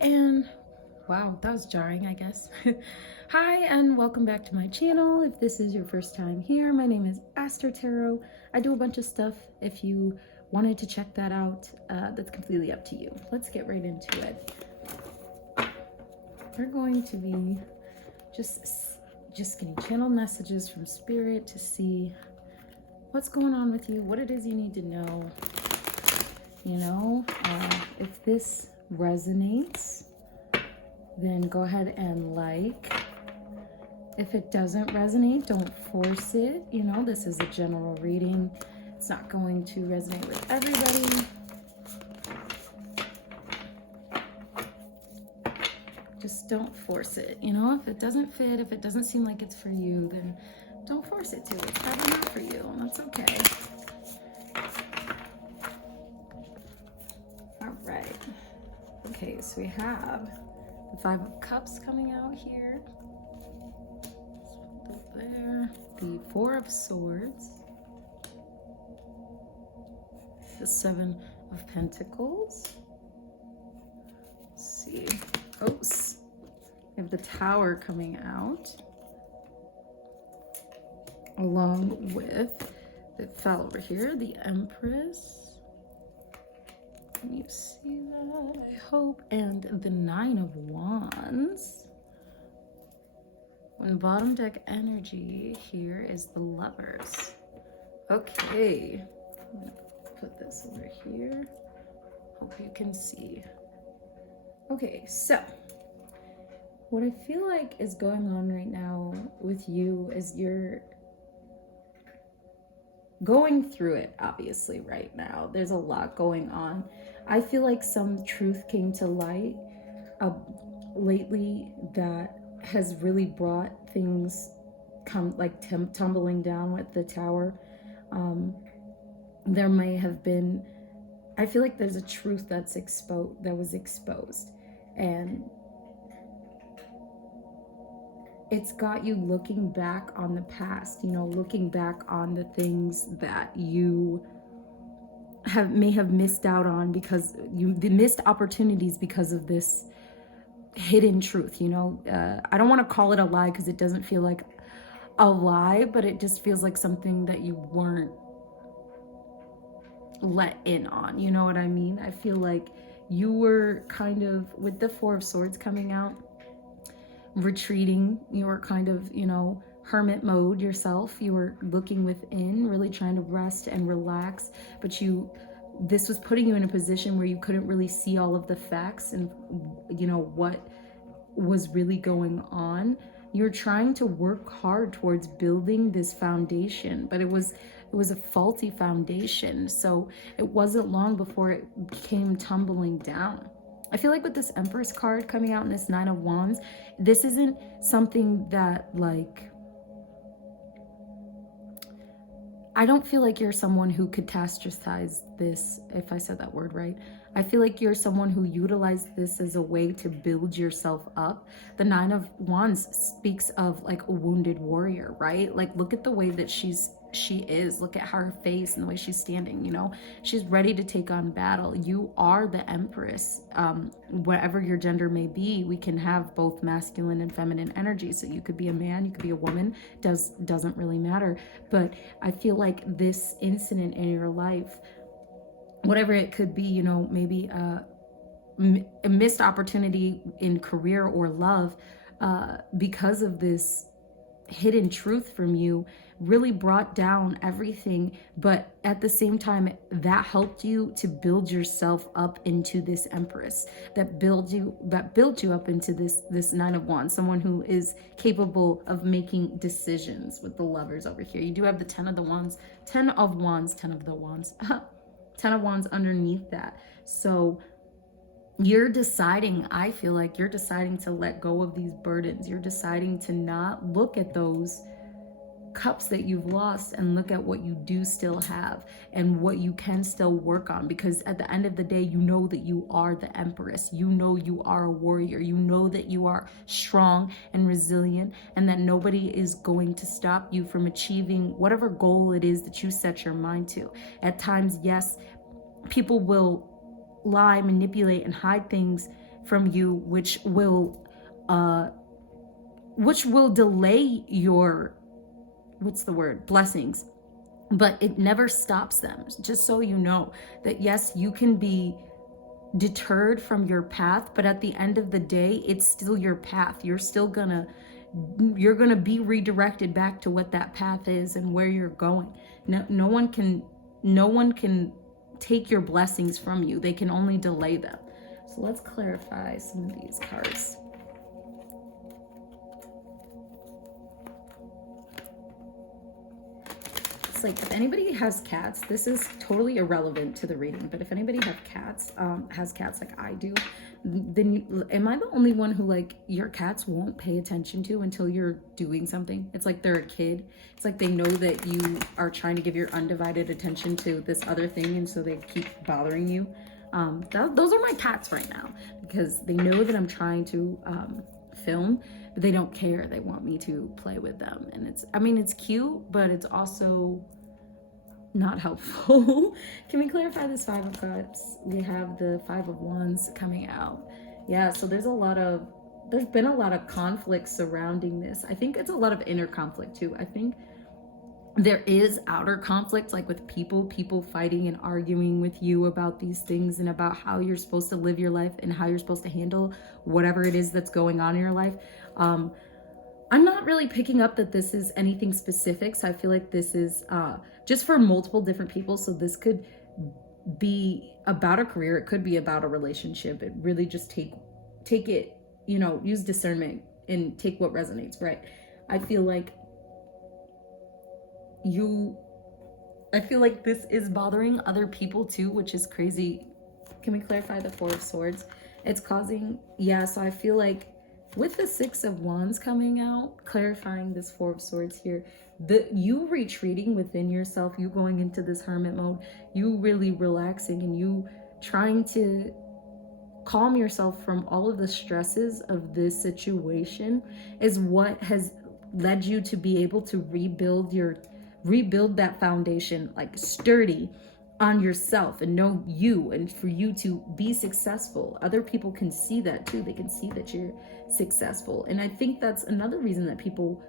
and wow, that was jarring, I guess. Hi, and welcome back to my channel. If this is your first time here, my name is Aster Tarot. I do a bunch of stuff. If you wanted to check that out, that's completely up to you. Let's get right into it. We're going to be just getting channel messages from Spirit to see what's going on with you, what it is you need to know. You know, if this resonates, then go ahead and like. If it doesn't resonate, don't force it. You know, this is a general reading. It's not going to resonate with everybody. Just don't force it. You know, if it doesn't fit, if it doesn't seem like it's for you, then don't force it to. It's probably not for you, and that's okay. All right. Okay, so we have the Five of Cups coming out here. There. The Four of Swords. The Seven of Pentacles. Let's see. Oh, we have the Tower coming out. Along with, it fell over here, the Empress. Can you see that? I hope. And the Nine of Wands. And bottom deck energy here is the Lovers. Okay. I'm gonna put this over here. Hope you can see. Okay, so what I feel like is going on right now with you is you're going through it, obviously, right now. There's a lot going on. I feel like some truth came to light lately that has really brought things tumbling down with the Tower. There may have been, I feel like there's a truth that was exposed, and it's got you looking back on the past, you know, looking back on the things that you may have missed out on because you missed opportunities because of this hidden truth, you know. I don't want to call it a lie because it doesn't feel like a lie, but it just feels like something that you weren't let in on, you know what I mean? I feel like you were kind of, with the Four of Swords coming out, retreating. You were kind of, you know, hermit mode yourself. You were looking within, really trying to rest and relax, but this was putting you in a position where you couldn't really see all of the facts and, you know, what was really going on. You're trying to work hard towards building this foundation, but it was a faulty foundation. So it wasn't long before it came tumbling down. I feel like with this Empress card coming out and this Nine of Wands, this isn't something that, like, I don't feel like you're someone who catastrophize this, if I said that word right. I feel like you're someone who utilized this as a way to build yourself up. The Nine of Wands speaks of like a wounded warrior, right? Like, look at the way that she is. Look at her face and the way she's standing, you know? She's ready to take on battle. You are the Empress. Whatever your gender may be, we can have both masculine and feminine energy. So you could be a man, you could be a woman, doesn't really matter. But I feel like this incident in your life, whatever it could be, you know, maybe a missed opportunity in career or love, because of this hidden truth from you, really brought down everything. But at the same time, that helped you to build yourself up into this Empress, that built you up into this Nine of Wands, someone who is capable of making decisions. With the Lovers over here, you do have the Ten of Wands underneath that. So you're deciding, I feel like you're deciding to let go of these burdens. You're deciding to not look at those cups that you've lost and look at what you do still have and what you can still work on, because at the end of the day, you know that you are the Empress. You know you are a warrior. You know that you are strong and resilient, and that nobody is going to stop you from achieving whatever goal it is that you set your mind to. At times, yes, people will lie, manipulate, and hide things from you, which will delay your, what's the word, blessings, but it never stops them. Just so you know that yes, you can be deterred from your path, but at the end of the day, it's still your path. You're gonna be redirected back to what that path is and where you're going. No one can take your blessings from you. They can only delay them. So let's clarify some of these cards. It's like, if anybody has cats, this is totally irrelevant to the reading, but if anybody has cats like I do, then am I the only one who, like, your cats won't pay attention to until you're doing something? It's like they're a kid. It's like they know that you are trying to give your undivided attention to this other thing, and so they keep bothering you. Those are my cats right now, because they know that I'm trying to film, but they don't care. They want me to play with them, and it's cute, but it's also not helpful. Can we clarify this Five of Cups? We have the Five of Wands coming out. Yeah, so there's been a lot of conflict surrounding this. I think it's a lot of inner conflict too. I think there is outer conflict, like with people fighting and arguing with you about these things and about how you're supposed to live your life and how you're supposed to handle whatever it is that's going on in your life. I'm not really picking up that this is anything specific. So I feel like this is just for multiple different people. So this could be about a career. It could be about a relationship. It really just take it, use discernment and take what resonates, right? I feel like this is bothering other people too, which is crazy. Can we clarify the Four of Swords? It's causing, so I feel like with the Six of Wands coming out, clarifying this Four of Swords here, you retreating within yourself, you going into this hermit mode, you really relaxing and you trying to calm yourself from all of the stresses of this situation is what has led you to be able to rebuild that foundation, like sturdy on yourself, and know you, and for you to be successful. Other people can see that too. They can see that you're successful. And I think that's another reason that people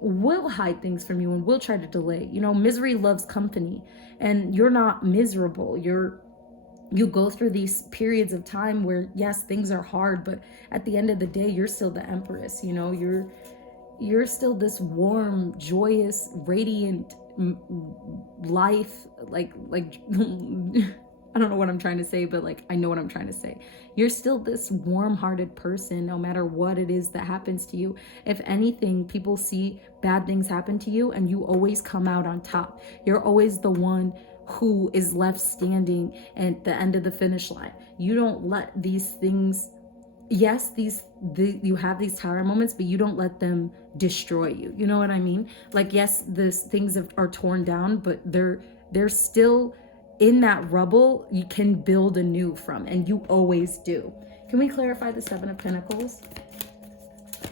will hide things from you and will try to delay. Misery loves company, and you're not miserable. You go through these periods of time where yes, things are hard, but at the end of the day, you're still the Empress. You're still this warm, joyous, radiant life, like I don't know what I'm trying to say, but like I know what I'm trying to say. You're still this warm-hearted person no matter what it is that happens to you. If anything, people see bad things happen to you and you always come out on top. You're always the one who is left standing at the end of the finish line. You don't let these things, yes, you have these tower moments, but you don't let them destroy you. You know what I mean? Like, yes, things are torn down, but they're still in that rubble. You can build anew from, and you always do. Can we clarify the Seven of Pentacles?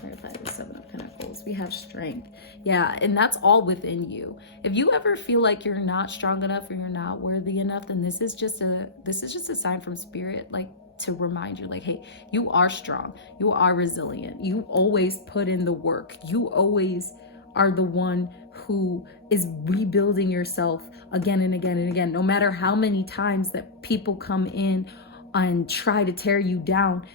Clarify the Seven of Pentacles. We have strength. Yeah, and that's all within you. If you ever feel like you're not strong enough or you're not worthy enough, then this is just a sign from spirit, like, to remind you, like, hey, you are strong, you are resilient, you always put in the work, you always are the one who is rebuilding yourself again and again and again. No matter how many times that people come in and try to tear you down,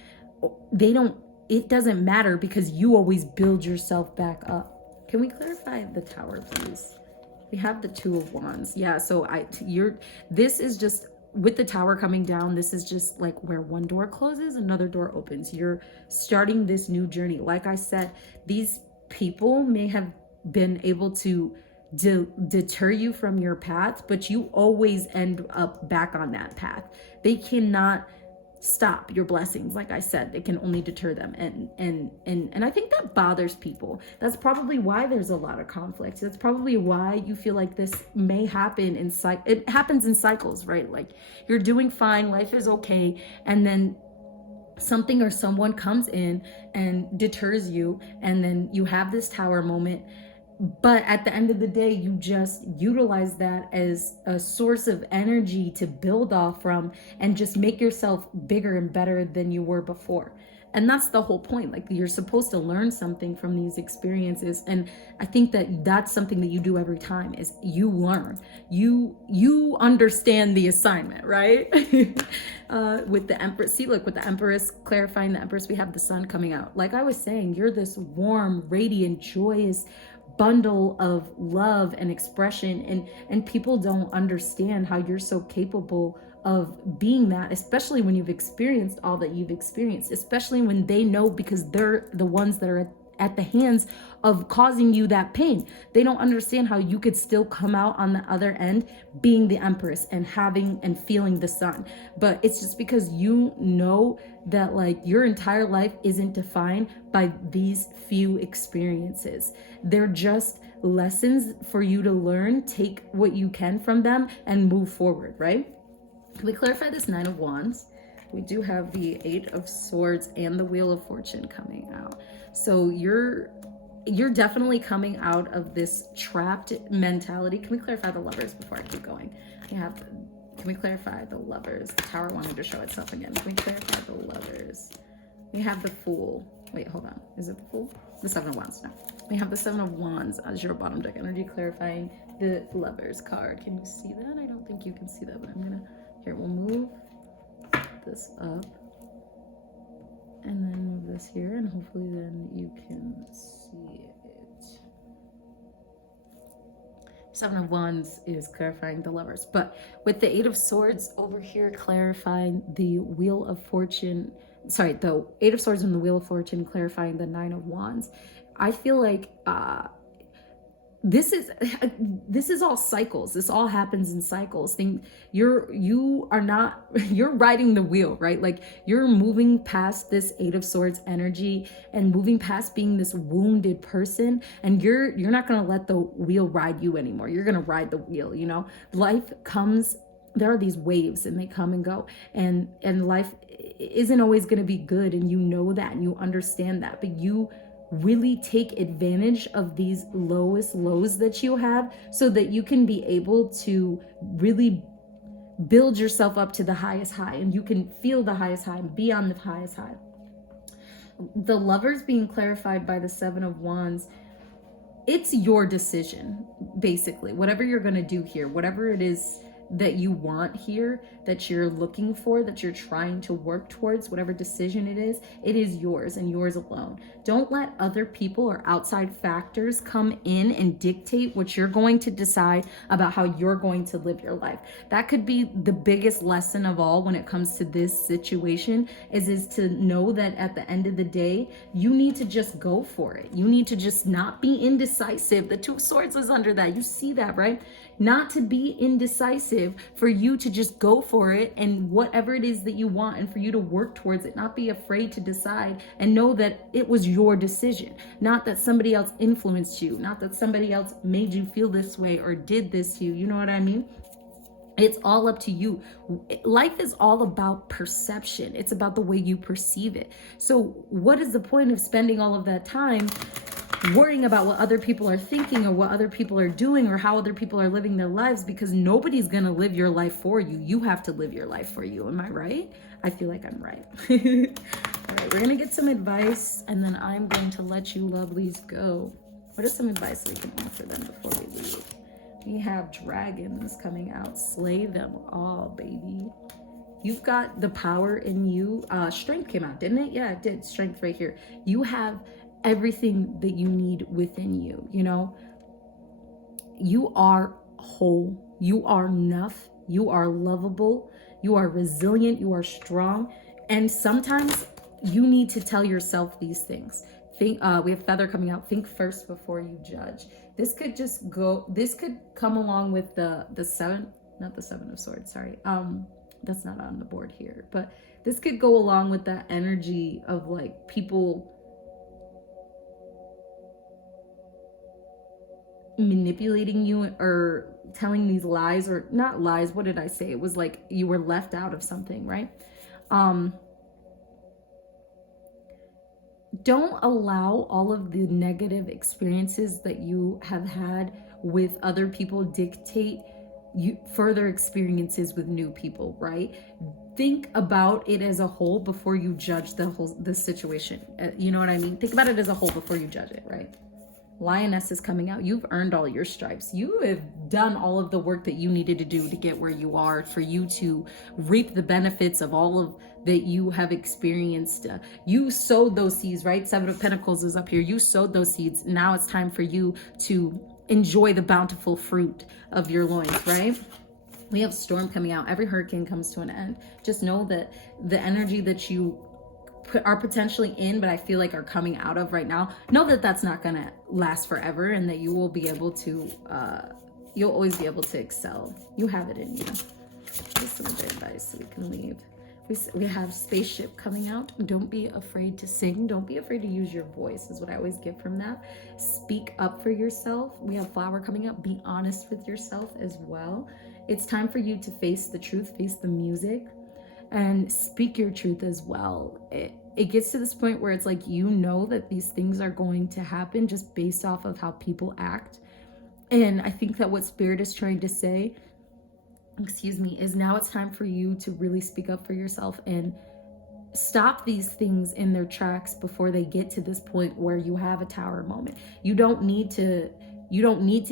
it doesn't matter, because you always build yourself back up. Can we clarify the Tower, please? We have the Two of Wands. Yeah, so this is just, with the Tower coming down, this is just like where one door closes, another door opens. You're starting this new journey. Like I said, these people may have been able to deter you from your path, but you always end up back on that path. They cannot stop your blessings. Like I said, it can only deter them, and I think that bothers people. That's probably why there's a lot of conflict. That's probably why you feel like this may happen it happens in cycles, right? Like, you're doing fine, life is okay, and then something or someone comes in and deters you, and then you have this Tower moment. But at the end of the day, you just utilize that as a source of energy to build off from and just make yourself bigger and better than you were before. And that's the whole point. Like, you're supposed to learn something from these experiences. And I think that that's something that you do every time, is you learn. You understand the assignment, right? With the Empress, see, look, with the Empress, clarifying the Empress, we have the sun coming out. Like I was saying, you're this warm, radiant, joyous bundle of love and expression, and people don't understand how you're so capable of being that, especially when you've experienced all that you've experienced, especially when they know, because they're the ones that are at the hands of causing you that pain. They don't understand how you could still come out on the other end being the Empress and having and feeling the sun. But it's just because you know that, like, your entire life isn't defined by these few experiences. They're just lessons for you to learn, take what you can from them, and move forward, right? We clarify this Nine of Wands. We do have the Eight of Swords and the Wheel of Fortune coming out. So you're definitely coming out of this trapped mentality. Can we clarify the Lovers before I keep going? Can we clarify the Lovers? The Tower wanted to show itself again. Can we clarify the Lovers? We have the Fool. Wait, hold on. Is it the Fool? The Seven of Wands. No. We have the Seven of Wands as your bottom deck energy, clarifying the Lovers card. Can you see that? I don't think you can see that, but I'm gonna... Here, we'll move this up and then move this here, and hopefully then you can see it. Seven of Wands is clarifying the Lovers, but with the Eight of Swords over here clarifying the Wheel of Fortune, sorry, the Eight of Swords and the Wheel of Fortune clarifying the Nine of Wands, I feel like this is all cycles. This all happens in cycles. You're riding the wheel, right? Like, you're moving past this Eight of Swords energy and moving past being this wounded person, and you're not going to let the wheel ride you anymore. You're going to ride the wheel, you know? Life comes, there are these waves and they come and go, and life isn't always going to be good, and you know that and you understand that, but you really take advantage of these lowest lows that you have so that you can be able to really build yourself up to the highest high, and you can feel the highest high and be on the highest high. The Lovers being clarified by the Seven of Wands, it's your decision, basically. Whatever you're going to do here, whatever it is that you want here, that you're looking for, that you're trying to work towards, whatever decision it is yours and yours alone. Don't let other people or outside factors come in and dictate what you're going to decide about how you're going to live your life. That could be the biggest lesson of all when it comes to this situation, is to know that at the end of the day, you need to just go for it. You need to just not be indecisive. The Two of Swords is under that. You see that, right? Not to be indecisive, for you to just go for it and whatever it is that you want, and for you to work towards it, not be afraid to decide, and know that it was your decision, not that somebody else influenced you, not that somebody else made you feel this way or did this to you. You know what I mean? It's all up to you. Life is all about perception. It's about the way you perceive it. So what is the point of spending all of that time worrying about what other people are thinking or what other people are doing or how other people are living their lives? Because nobody's going to live your life for you. You have to live your life for you. Am I right? I feel like I'm right. All right, we're going to get some advice, and then I'm going to let you lovelies go. What is some advice we can offer them before we leave? We have dragons coming out. Slay them all, baby. You've got the power in you. Strength came out, didn't it? Yeah, it did. Strength right here. You have everything that you need within you. You know, you are whole. You are enough. You are lovable. You are resilient. You are strong. And sometimes you need to tell yourself these things. Think, we have Feather coming out. Think first before you judge. This could just go, this could come along with the seven, not the Seven of Swords, sorry. That's not on the board here, but this could go along with that energy of like people manipulating you or telling these lies, or not lies, what did I say? It was like you were left out of something, right? don't allow all of the negative experiences that you have had with other people dictate you further experiences with new people, right? Think about it as a whole before you judge the situation. You know what I mean? Think about it as a whole before you judge it, right? Lioness is coming out. You've earned all your stripes. You have done all of the work that you needed to do to get where you are, for you to reap the benefits of all of that you have experienced. You sowed those seeds, right? Seven of Pentacles is up here. You sowed those seeds. Now it's time for you to enjoy the bountiful fruit of your loins, right? We have storm coming out. Every hurricane comes to an end. Just know that the energy that you are potentially in, but I feel like are coming out of right now, know that that's not gonna last forever, and that you will be able to you'll always be able to excel. You have it in you. Just some other advice so we can leave. We have spaceship coming out. Don't be afraid to sing. Don't be afraid to use your voice, is what I always get from that. Speak up for yourself. We have flower coming up. Be honest with yourself as well. It's time for you to face the truth, face the music, and speak your truth as well. It gets to this point where it's like, you know that these things are going to happen just based off of how people act. And I think that what Spirit is trying to say, excuse me, is now it's time for you to really speak up for yourself and stop these things in their tracks before they get to this point where you have a tower moment. You don't need to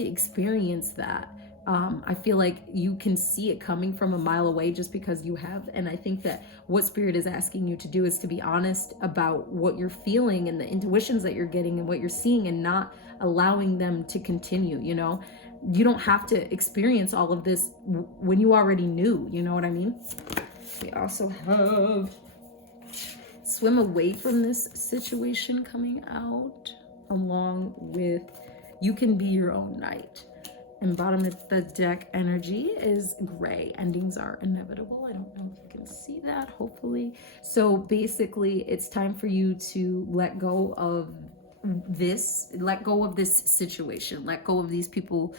experience that. I feel like you can see it coming from a mile away just because you have. And I think that what Spirit is asking you to do is to be honest about what you're feeling and the intuitions that you're getting and what you're seeing, and not allowing them to continue. You know, you don't have to experience all of this when you already knew. You know what I mean? We also have swim away from this situation coming out, along with you can be your own knight. And bottom of the deck energy is gray. Endings are inevitable. I don't know if you can see that, hopefully. So basically, it's time for you to let go of this situation, let go of these people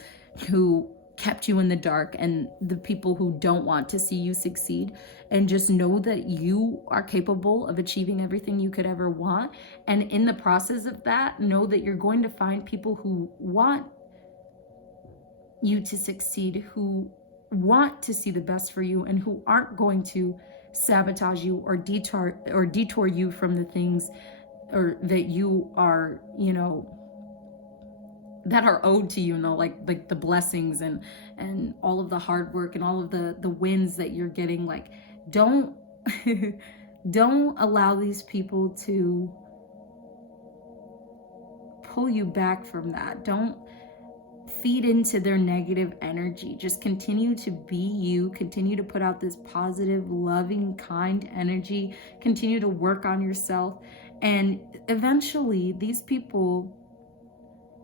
who kept you in the dark and the people who don't want to see you succeed, and just know that you are capable of achieving everything you could ever want. And in the process of that, know that you're going to find people who want you to succeed, who want to see the best for you, and who aren't going to sabotage you or detour you from the things or that you are, you know, that are owed to you, like the blessings and all of the hard work and all of the wins that you're getting. Like, don't don't allow these people to pull you back from that. Don't feed into their negative energy. Just continue to be you. Continue to put out this positive, loving, kind energy. Continue to work on yourself. And eventually these people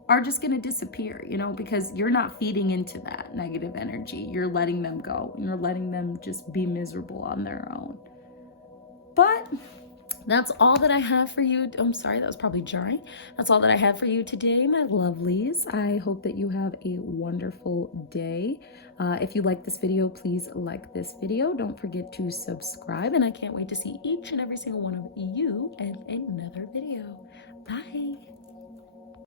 are just going to disappear, you know, because you're not feeding into that negative energy. You're letting them go. You're letting them just be miserable on their own. But that's all that I have for you. I'm sorry, that was probably jarring. That's all that I have for you today, my lovelies. I hope that you have a wonderful day. If you like this video, please like this video. Don't forget to subscribe, and I can't wait to see each and every single one of you in another video. Bye.